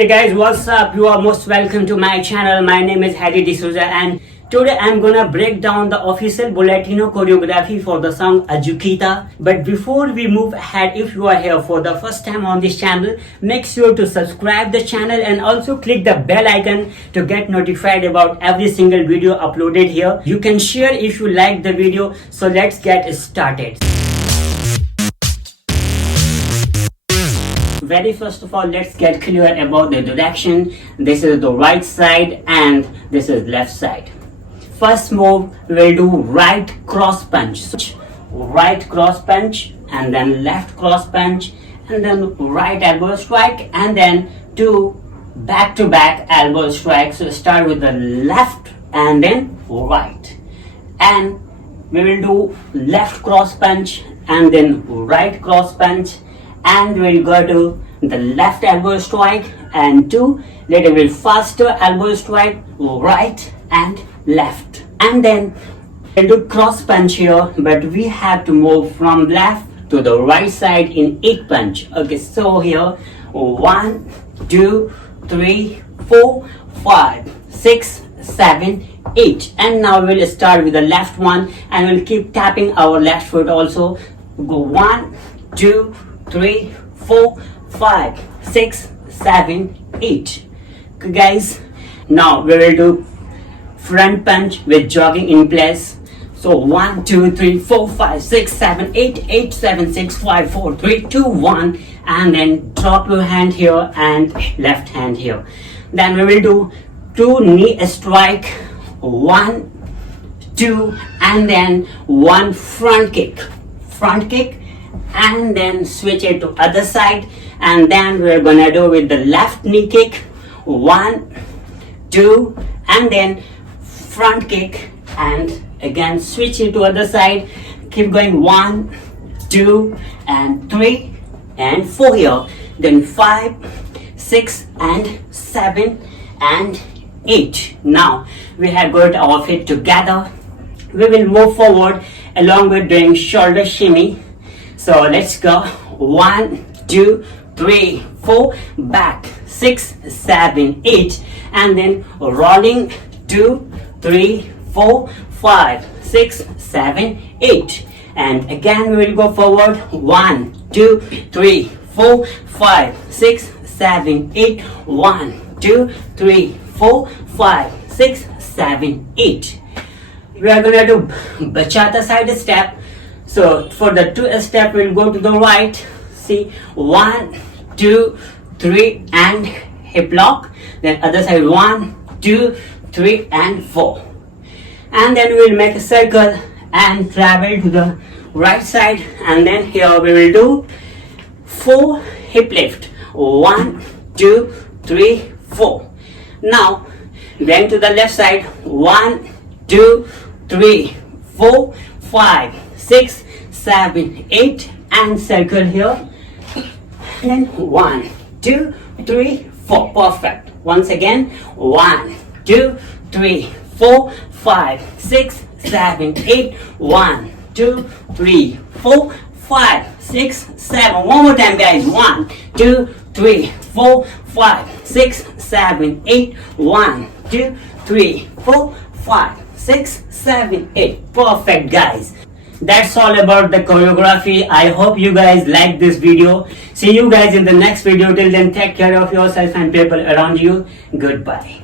Hey guys, what's up? You are most welcome to my channel. My name is Harry D'Souza and today I'm gonna break down the official Bollatino choreography for the song Azukita. But before we move ahead, if you are here for the first time on this channel, make sure to subscribe the channel and also click the bell icon to get notified about every single video uploaded here. You can share if you like the video. So let's get started. Very first of all, let's get clear about the direction. This is the right side and this is left side. First move, we'll do right cross punch. Right cross punch and then left cross punch and then right elbow strike and then two back-to-back elbow strikes. So start with the left and then right. And we will do left cross punch and then right cross punch. And we'll go to the left elbow strike and two little bit faster elbow strike, right and left. And then we'll do cross punch here, but we have to move from left to the right side in 8 punch. Okay, so here 1, 2, 3, 4, 5, 6, 7, 8. And now we'll start with the left one and we'll keep tapping our left foot also. Go 1, 2, 3, 4, 5, 6, 7, 8. Okay, guys, now we will do front punch with jogging in place. So 1, 2, 3, 4, 5, 6, 7, 8, 8, 7, 6, 5, 4, 3, 2, 1. And then drop your hand here and left hand here. Then we will do 2 knee strike. 1, 2, and then 1 front kick. Front kick. And then switch it to other side, and then we're gonna do with the left knee kick. 1, 2, and then front kick, and again switch it to other side. Keep going 1, 2, and 3, and 4 here. Then 5, 6, and 7, and 8. Now we have got our feet together. We will move forward along with doing shoulder shimmy. So let's go. 1, 2, 3, 4, back, 6, 7, 8, and then rolling 2, 3, 4, 5, 6, 7, 8. And again we will go forward. 1, 2, 3, 4, 5, 6, 7, 8. 1, 2, 3, 4, 5, 6, 7, 8. We are gonna do bachata side step. So for the 2 step, we'll go to the right. See, 1, 2, 3, and hip lock. Then other side 1, 2, 3, and 4. And then we'll make a circle and travel to the right side. And then here we will do 4 hip lift. 1, 2, 3, 4. Now going to the left side. 1, 2, 3, 4, 5, 6, 7, 8, and circle here. And 1, 2, 3, 4. Perfect. Once again. 1, 2, 3, 4, 5, 6, 7, 8. 1, 2, 3, 4, 5, 6, 7. One more time, guys. 1, 2, 3, 4, 5, 6, 7, 8. 1, 2, 3, 4, 5, 6, 7, 8. Perfect, guys. That's all about the choreography. I hope you guys like this video. See you guys in the next video. Till then, take care of yourself and people around you. Goodbye.